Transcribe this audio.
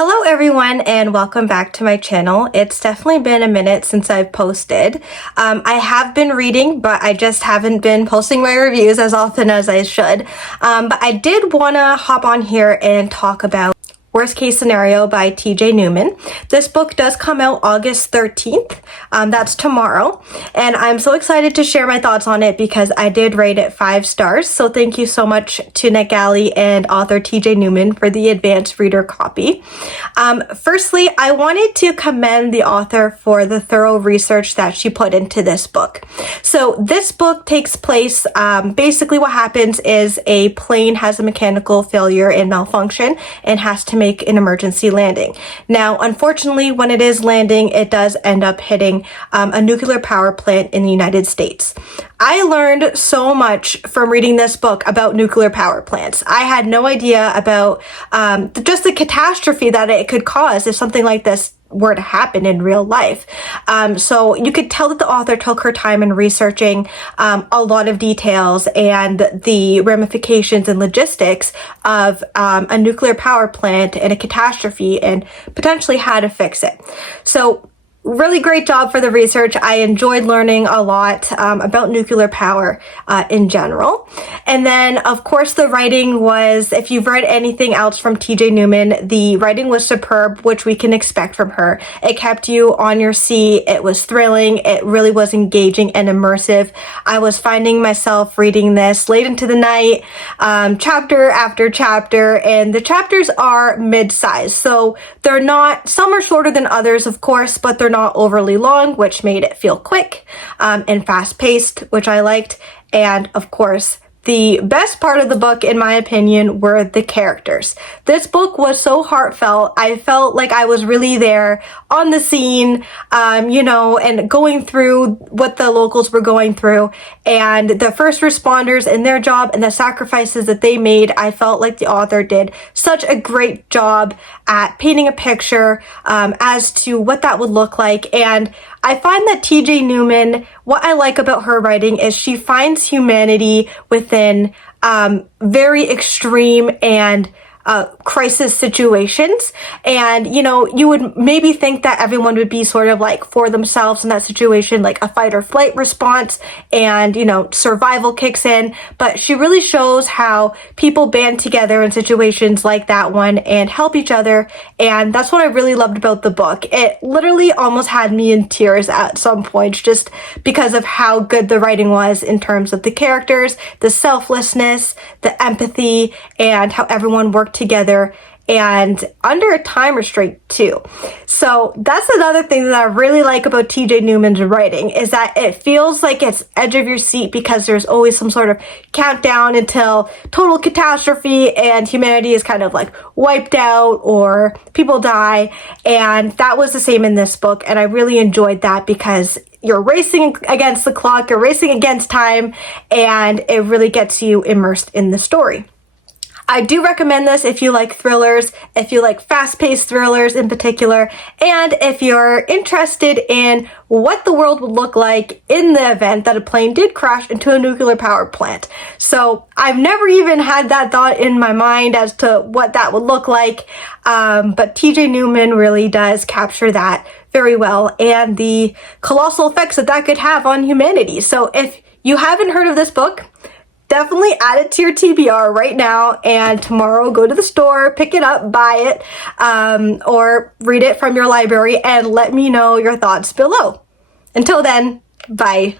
Hello everyone and welcome back to my channel. It's definitely been a minute since I've posted. I have been reading, but I just haven't been posting my reviews as often as I should. But I did want to hop on here and talk about Worst Case Scenario by TJ Newman. This book does come out August 13th. That's tomorrow. And I'm so excited to share my thoughts on it because I did rate it 5 stars. So thank you so much to Netgalley and author TJ Newman for the advanced reader copy. Firstly, I wanted to commend the author for the thorough research that she put into this book. So this book takes place, basically what happens is a plane has a mechanical failure and malfunction and has to make an emergency landing. Now, unfortunately, when it is landing, it does end up hitting a nuclear power plant in the United States. I learned so much from reading this book about nuclear power plants. I had no idea about just the catastrophe that it could cause if something like this were to happen in real life. So you could tell that the author took her time in researching a lot of details and the ramifications and logistics of a nuclear power plant and a catastrophe and potentially how to fix it. So really great job for the research. I enjoyed learning a lot about nuclear power in general. And then, of course, the writing was, if you've read anything else from TJ Newman, the writing was superb, which we can expect from her. It kept you on your seat. It was thrilling. It really was engaging and immersive. I was finding myself reading this late into the night, chapter after chapter, and the chapters are mid-sized. So they're not, some are shorter than others, of course, but they're not overly long, which made it feel quick and fast-paced, which I liked. And of course, the best part of the book, in my opinion, were the characters. This book was so heartfelt. I felt like I was really there on the scene, and going through what the locals were going through and the first responders and their job and the sacrifices that they made. I felt like the author did such a great job at painting a picture as to what that would look like. And I find that TJ Newman, what I like about her writing is she finds humanity within very extreme and crisis situations. And, you would maybe think that everyone would be sort of like for themselves in that situation, like a fight or flight response and, survival kicks in. But she really shows how people band together in situations like that one and help each other. And that's what I really loved about the book. It literally almost had me in tears at some points just because of how good the writing was in terms of the characters, the selflessness, the empathy, and how everyone worked together and under a time restraint too. So that's another thing that I really like about TJ Newman's writing is that it feels like it's edge of your seat because there's always some sort of countdown until total catastrophe and humanity is kind of like wiped out or people die. And that was the same in this book. And I really enjoyed that because you're racing against the clock, you're racing against time, and it really gets you immersed in the story. I do recommend this if you like thrillers, if you like fast-paced thrillers in particular, and if you're interested in what the world would look like in the event that a plane did crash into a nuclear power plant. So I've never even had that thought in my mind as to what that would look like, but TJ Newman really does capture that very well and the colossal effects that could have on humanity. So if you haven't heard of this book, definitely add it to your TBR right now, and tomorrow go to the store, pick it up, buy it, or read it from your library, and let me know your thoughts below. Until then, bye.